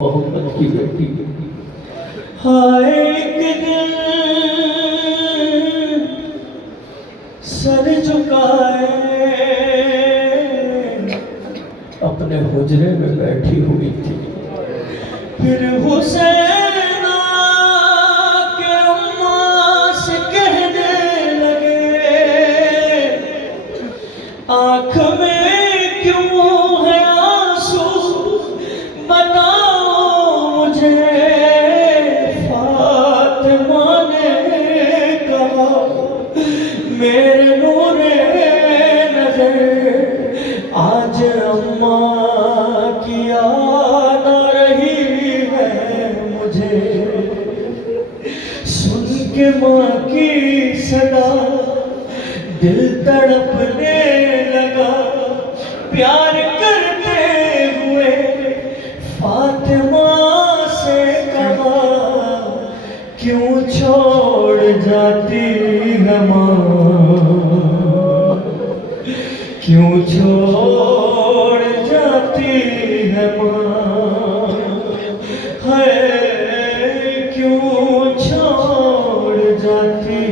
मोहब्बत की बेटी। हाय एक दिन सर झुकाए अपने हुजरे में बैठी हुई थी, फिर हुसैना के अम्मा से कहने लगे, आँख में क्यों है आंसू, बताओ मुझे। फातिमा ने कहा, मेरे नूरे नजर आज अम्मा की याद आ रही है मुझे। सुन के माँ की सदा दिल तड़पने लगा, प्यार करते हुए फातिमा से कहा, क्यों छोड़ जाती है माँ, क्यों छोड़ जाती है माँ, है क्यों छोड़ जाती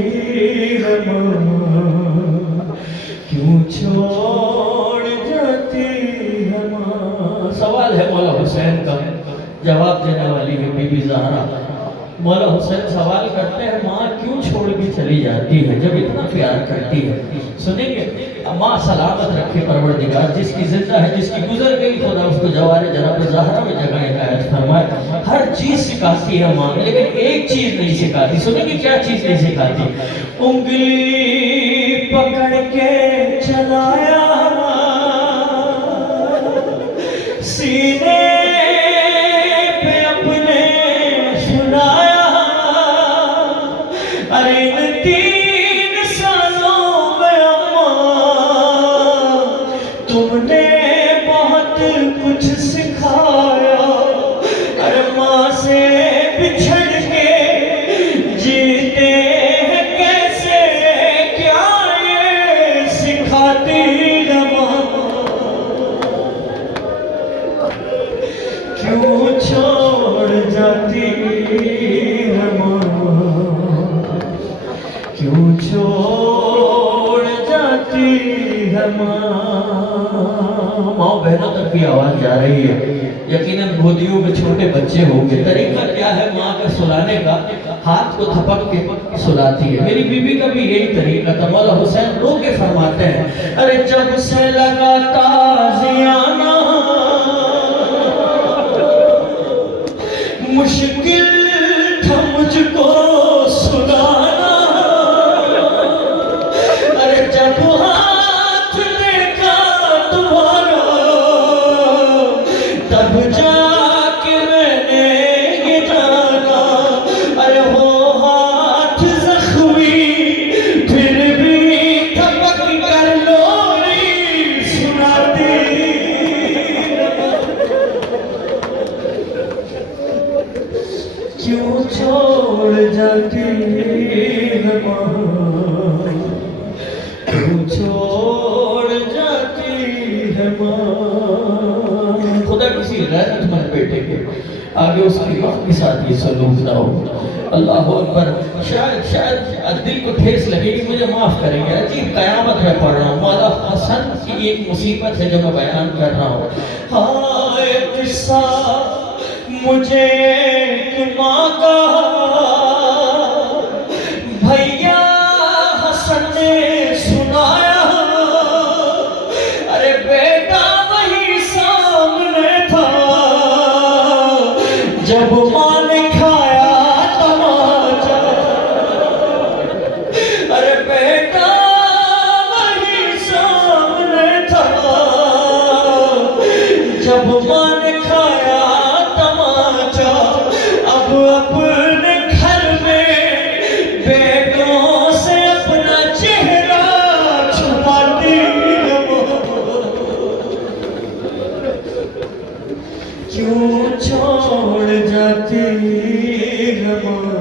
है माँ, क्यों छोड़ जाती है माँ। सवाल है मौला हुसैन का, जवाब देने वाली है बीबी ज़हरा। मौला हुसैन सवाल करते हैं, माँ क्यों छोड़ के चली जाती है जब इतना प्यार करती है। सुनेंगे, माँ सलामत रखे परवरदिगार, जिसकी जिंदा है जिसकी गुजर गई खुदा उसको जवारे जनाब ज़हरा में जगह इनायत फरमाए। हर चीज सिखाती है माँ, लेकिन एक चीज नहीं सिखाती। सुनेंगे क्या चीज नहीं सिखाती। उंगली पकड़ के चलाया, सीने पे अपने सुनाया, अरे इन 3 सालों में अम्मा तुमने बहुत कुछ सिखाया। अरे माँ से बिछड़ के जीते हैं कैसे, क्या ये सिखाती है माँ। क्यों छोड़ जाती है माँ, क्यों छोड़ जाती है माँ। माँ बहनों तक भी आवाज जा रही है, यकीनन गोदियों में छोटे बच्चे होंगे। तरीका क्या है माँ का सुलाने का, हाथ को थपक के सुलाती है। मेरी बीबी का भी यही तरीका था। मौला हुसैन रो के फरमाते हैं, अरे जब से लगा ताज़ियाना मुश्किल था मुझको सुनाना, अरे जब हाथ देखा तुम्हारा तब जाके मैंने ये जाना। अरे हो हाथ जख्मी फिर भी थपक कर लोरी सुनाती। क्यों छोड़ जाती है माँ, क्यों छोड़ जाती है माँ। खुदा किसी गैरतमंद बेटे के आगे उसकी माँ के साथ ये सलूक ना हो। अल्लाह अकबर। शायद दिल को ठेस लगेगी, मुझे माफ करेंगे। अजीब कयामत में पढ़ रहा हूँ, मौला हसन की एक मुसीबत है जो मैं बयान कर रहा हूँ। हाँ एक किस्सा मुझे एक माँ का भैया हसन ने सुनाया। अरे बेटा वही सामने था जब माँ ने खाया तमाचा। अरे बेटा वही सामने था जब माँ ने खाया तमाचा। अब अपने घर में बेटों से अपना चेहरा छुपाती है वो। क्यों छोड़ जाती है माँ,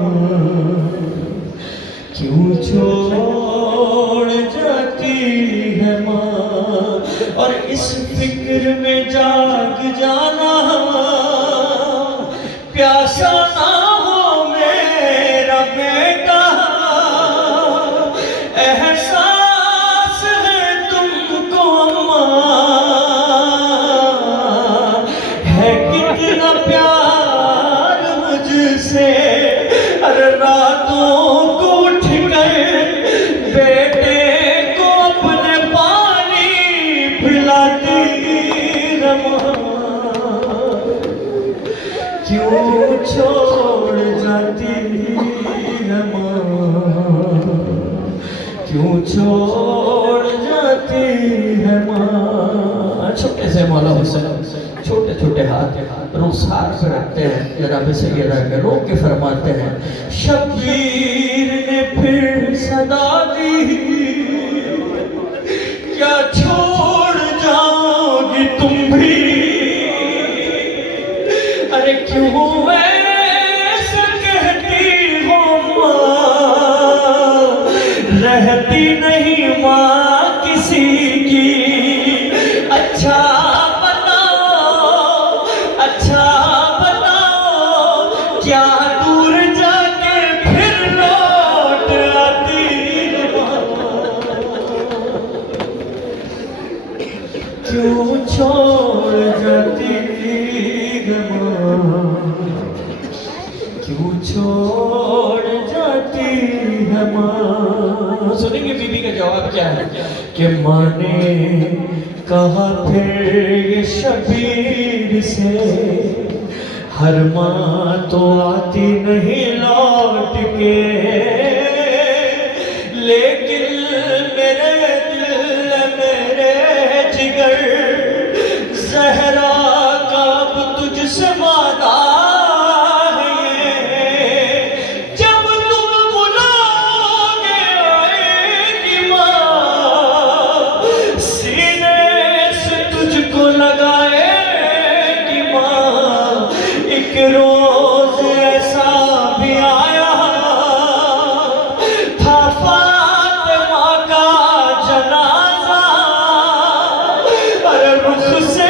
क्यों छोड़ जाती है माँ। और इस फिक्र में जाग जाना प्यासा ना हो मेरा बेटा, एहसास है तुमको अम्मा, है कितना प्यार मुझसे, अरे रातों को उठ गए बेटे को अपने पानी पिलाती रमा, क्यों छोड़ जाती है माँ, क्यों छोड़ जाती है माँ। छोटे से मौला हुसैन छोटे छोटे हाथ रुखसार पे रखते हैं, जनाब सैयदा के रोक के फरमाते हैं, शब्बीर ने फिर सदा दी, क्या छोड़ जाओगी तुम भी, अरे क्यों ऐसा कहती हो माँ, रहती नहीं माँ किसी की, अच्छा बताओ, अच्छा बताओ, क्या दूर जाके फिर लौट आती माँ, क्यों छोड़ जाती क्यों छोड़ जाती है माँ। सुनेंगे बीबी का जवाब क्या है कि माँ ने कहा फिर ये शबीर से, हर माँ तो आती नहीं लौट के, लेकिन मेरे दिल मेरे जिगर ज़हरा का अब तुझसे वादा है, जब तुम बुलाओगे आएगी माँ, सीने से तुझको लगाएगी माँ, एक रोज ऐसा भी आया था फातिमा का जनाजा, अरे रुख से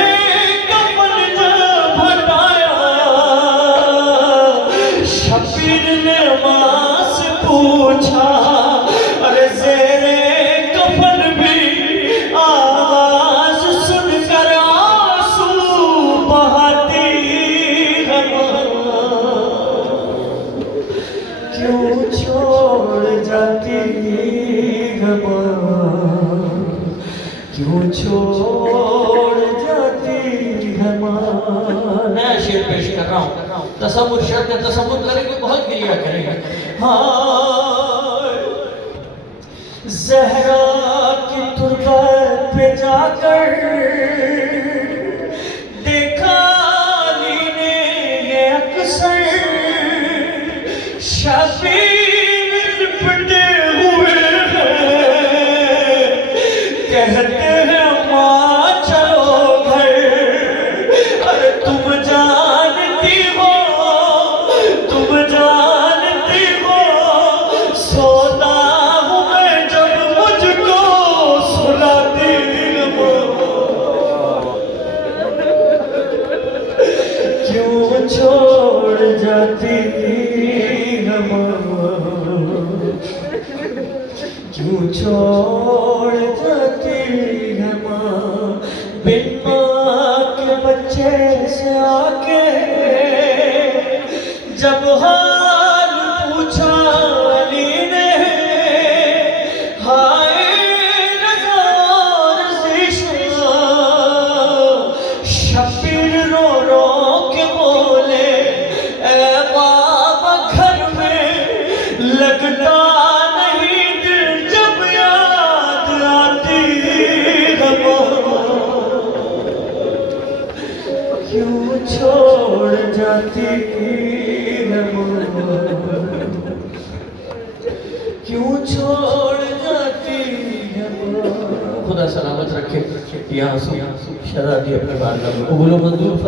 शबीर ने माँ से पूछा, अरे ज़ेरे कफन भी आवाज सुनकर आंसू बहाती है माँ, क्यों छोड़ जाती है माँ, क्यों छोड़ जाती है माँ। नया शेर पेश कर रहा हूँ, तसव्वुर शर्त है, तसव्वुर करेंगे बहुत गिरिया करेंगे। हाँ, ज़हरा की तुरबत पे जाकर देखा अली ने ये अक्सर, शबीर लिपटे हुए हैं, कहते हैं माँ चलो घर, अरे तुम जानती हो, तुम जानती हो, सोता हूँ मैं जब मुझको सुलाती हो, क्यों छोड़ जाती है माँ, क्यों छोड़ जाती है माँ, बिन माँ के बच्चे से आके जब हाल पूछा अली ने, हाय नज़ार ज़िशा, शबीर रो रो के बोले, ए बाबा घर में लगता नहीं दिल जब याद आती है माँ, क्यों छोड़ जाती है माँ, क्यों छोड़ जाती है माँ। खुदा सलामत रखे, यहाँ से शरादी अपने बारगाह में कबूल मंजूर